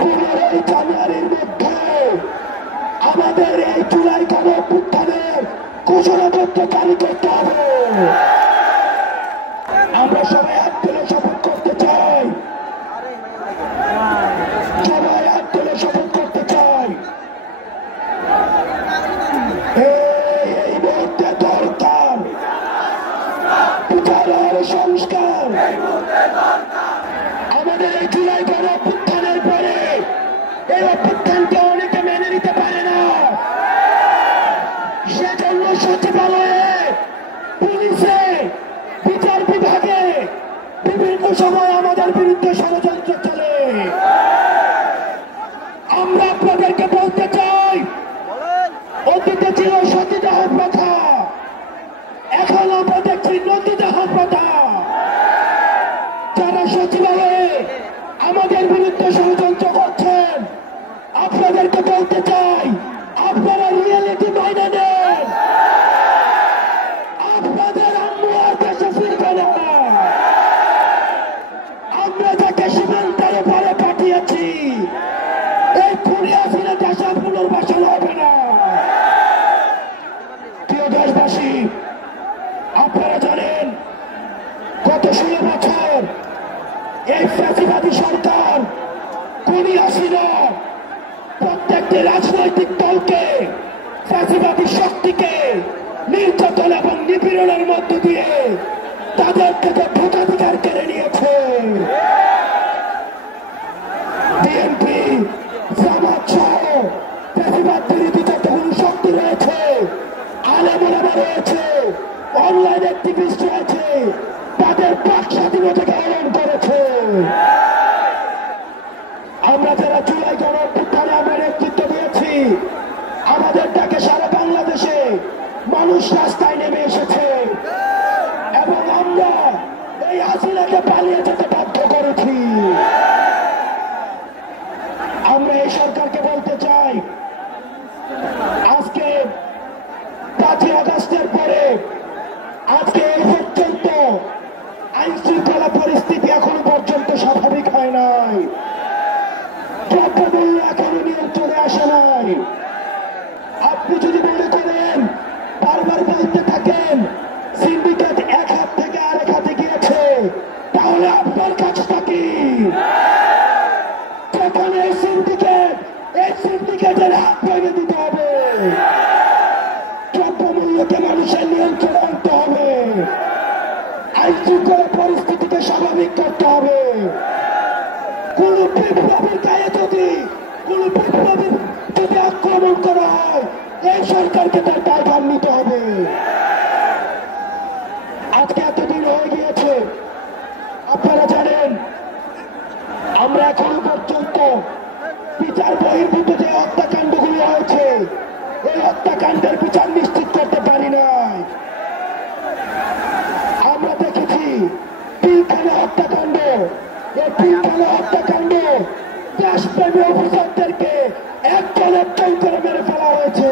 15 জানুয়ারির মধ্যে আমাদের এই জুলাই গণঅভ্যুত্থানের ঘোষণাপত্র জারি করতে হবে। আমরা সবাই হাত তুলে শপথ করতে চাই, সবাই হাত তুলে শপথ করতে চাই। এই মুহূর্তে দরকার বিচারের সংস্কার। আমাদের এই জুলাই গণঅভ্যুত্থানের পরে এই অভ্যুত্থানকে অনেকে মেনে নিতে পারে না, সেজন্য সচিবালয়ে, পুলিশে, বিচার বিভাগে বিভিন্ন সময় আমাদের বিরুদ্ধে ষড়যন্ত্র চলে। আমরা আপনাদেরকে বলতে চাই, অতীতে ছিল সতীদাহ প্রথা, এখন আমরা দেখছি নদীদাহ প্রথা। যারা সচিবালয়ে আমাদের বিরুদ্ধে ষড়যন্ত্র করছেন, আপনাদেরকে বলতে চাই, আপনারা রিয়েলিটি মাইনে নেন। আপনাদের আম্মু আর দেশে ফিরবে না। আমরা যাকে সীমান্তের পারে পাঠিয়েছি, এই খুনি হাসিনা দেশে পুনর্বাসন হবে না। প্রিয় দেশবাসী, আপনারা জানেন গত 16 বছর এই ফ্যাসিবাদী সরকার খুনি হাসিনা প্রত্যেকটি রাজনৈতিক দলকে, ফ্যাসিবাদী শক্তিকে নির্যাতন এবং নিপীড়নের মধ্য দিয়ে তাদের থেকে ভোটাধিকার কেড়ে নিয়েছে। বিএনপি, জামাত সহ ফ্যাসিবাদ বিরোধী যতগুলো শক্তি রয়েছে, আলেম ওলামা রয়েছে, অনলাইন অ্যাক্টিভিস্ট রয়েছে, তাদের বাক স্বাধীনতাকে হরণ করেছে। আমরা যারা জুলাই গণঅভ্যুত্থানে আমরা নেতৃত্ব দিয়েছি, আমাদের ডাকে সারা বাংলাদেশে মানুষ রাস্তায় নেমে এসেছে এবং আমরা এই হাসিনাকে পালিয়ে যেতে বাধ্য করেছি। আমরা এই সরকারকে বলতে চাই, আজকে 5ই আগস্টের পরে আজকে এই পর্যন্ত আইন শৃঙ্খলা পরিস্থিতি এখনো পর্যন্ত স্বাভাবিক হয় নাই, দ্রব্যমূল্য এখনো নিয়ন্ত্রণে আসে নাই। আপনি যদি মনে করেন, বারবার বলতে থাকেন সিন্ডিকেট এক হাত থেকে আরেক হাতে গিয়েছে, তাহলে আপনার কাজটা কি? যেখানে এই সিন্ডিকেটের হাত ভেঙে দিতে হবে, দ্রব্যমূল্যকে মানুষের নিয়ন্ত্রণে আনতে হবে, আইন শৃঙ্খলা পরিস্থিতিকে স্বাভাবিক করতে হবে। কোন বিপ্লবীর গায়ে যদি আক্রমণ করা হয়, এই সরকারকে তার দায়ভার নিতে হবে। আজকে এতদিন হয়ে গিয়েছে, আপনারা জানেন আমরা এখনো পর্যন্ত বিচার বহির্ভূত যে হত্যাকাণ্ডগুলি হয়েছে, এই হত্যাকাণ্ডের বিচার নিশ্চিত করতে পারি নাই। আমরা দেখেছি পিলখানা হত্যাকাণ্ড, এই পিলখানা হত্যাকাণ্ড দেশপ্রেমী অফিসারদেরকে একজন করে মেরে ফেলা হয়েছে।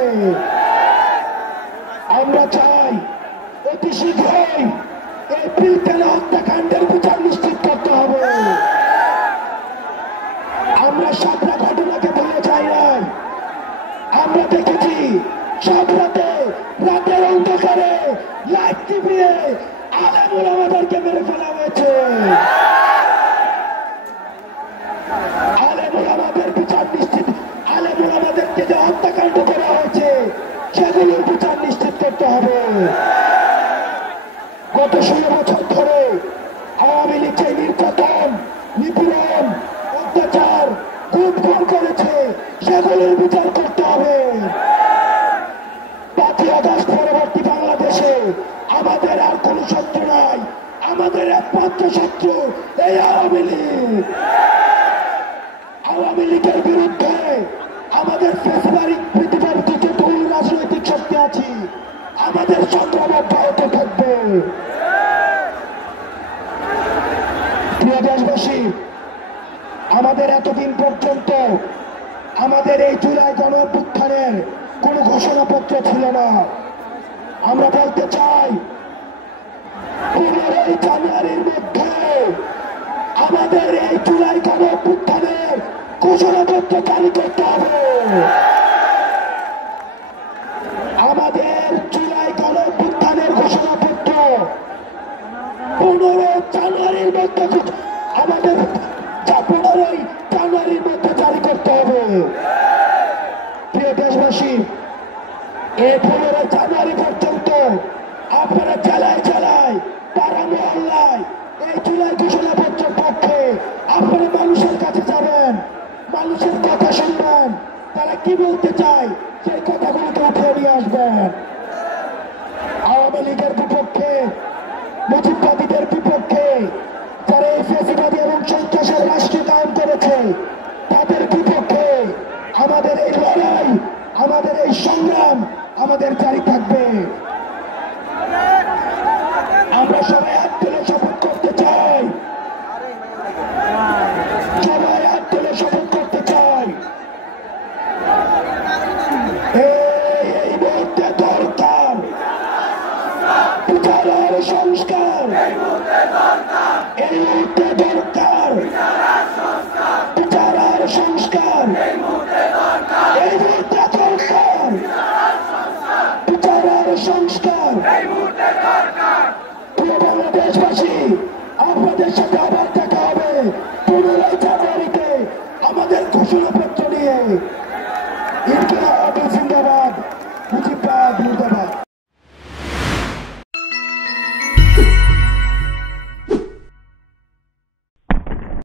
আমরা চাই অতি শীঘ্রই এই পিলখানা হত্যাকাণ্ডের বিচার নিশ্চিত করতে হবে। আমরা সাবরা ঘটনাকে ভুলে যাই নাই। আমরা দেখেছি সব রাতের অন্ধকারে লাইট টিভিয়ে আলেম ওলামাদেরকে মেরে ফেলা হয়েছে। আলেম ওলামাদের বিচার নিশ্চিত, আলেম ওলামাদেরকে যে হত্যাকাণ্ড করা হয়েছে সেগুলোর বিচার নিশ্চিত করতে হবে। গত 16 বছর ধরে আওয়ামী লীগ যে নির্যাতন, নিপীড়ন, অত্যাচার, গুম করেছে সেগুলোর বিচার করতে হবে। 5ই আগস্ট পরবর্তী বাংলাদেশে আমাদের আর কোন শত্রু নাই, আমাদের একমাত্র শত্রু এই আওয়ামী লীগ। আওয়ামী লীগের বিরুদ্ধে আমাদের ফেসিবারিক পৃথিবীর যতগুলো রাজনৈতিক শক্তি আছে, আমাদের সংগ্রাম অব্যাহত থাকবে। প্রিয় দেশবাসী, আমাদের এতদিন পর্যন্ত আমাদের এই জুলাই গণঅভ্যুত্থানের কোন ঘোষণাপত্র ছিল না। আমরা বলতে চাই 15 জানুয়ারির মধ্যে আমাদের এই জুলাই গণঅভ্যুত্থানের ঘোষণাপত্র জারি করতে হবে। আমাদের জুলাই গণঅভ্যুত্থানের ঘোষণাপত্র 15 জানুয়ারির মধ্যে আমাদের 15 জানুয়ারির মধ্যে জারি করতে হবে। প্রিয় দেশবাসী, এই 15 জানুয়ারি পর্যন্ত আপনারা জেলায় জেলায় পাড়া মহল্লায় এই জুলাই ঘোষণাপত্রের পক্ষে আপনারা মানুষের কাছে যাবেন, মানুষের কথা শুনবেন, তারা কি বলতে চায় সেই কথাগুলোকে উঠে নিয়ে আসবেন। আওয়ামী লীগের বিপক্ষে, মুজিববাদীদের বিপক্ষে, যারা এই ফ্যাসিবাদী এবং সন্ত্রাসের রাষ্ট্র কায়েম করেছে তাদের বিপক্ষে আমাদের এই লড়াই, আমাদের এই সংগ্রাম আমাদের জারি থাকবে। আমরা সবাই হাত তুলে শপথ করতে চাই, সবাই হাত তুলে শপথ করতে চাই। এই মুহূর্তে দরকার বিচারের সংস্কার, এই মুহূর্তে দরকার বিচারের সংস্কার, এই মুহূর্তে দরকার বিচারের সংস্কার। প্রিয় বাংলাদেশবাসী, আপনাদের সাথে আবার দেখা হবে 15 জানুয়ারিতে আমাদের ঘোষণাপত্র নিয়ে।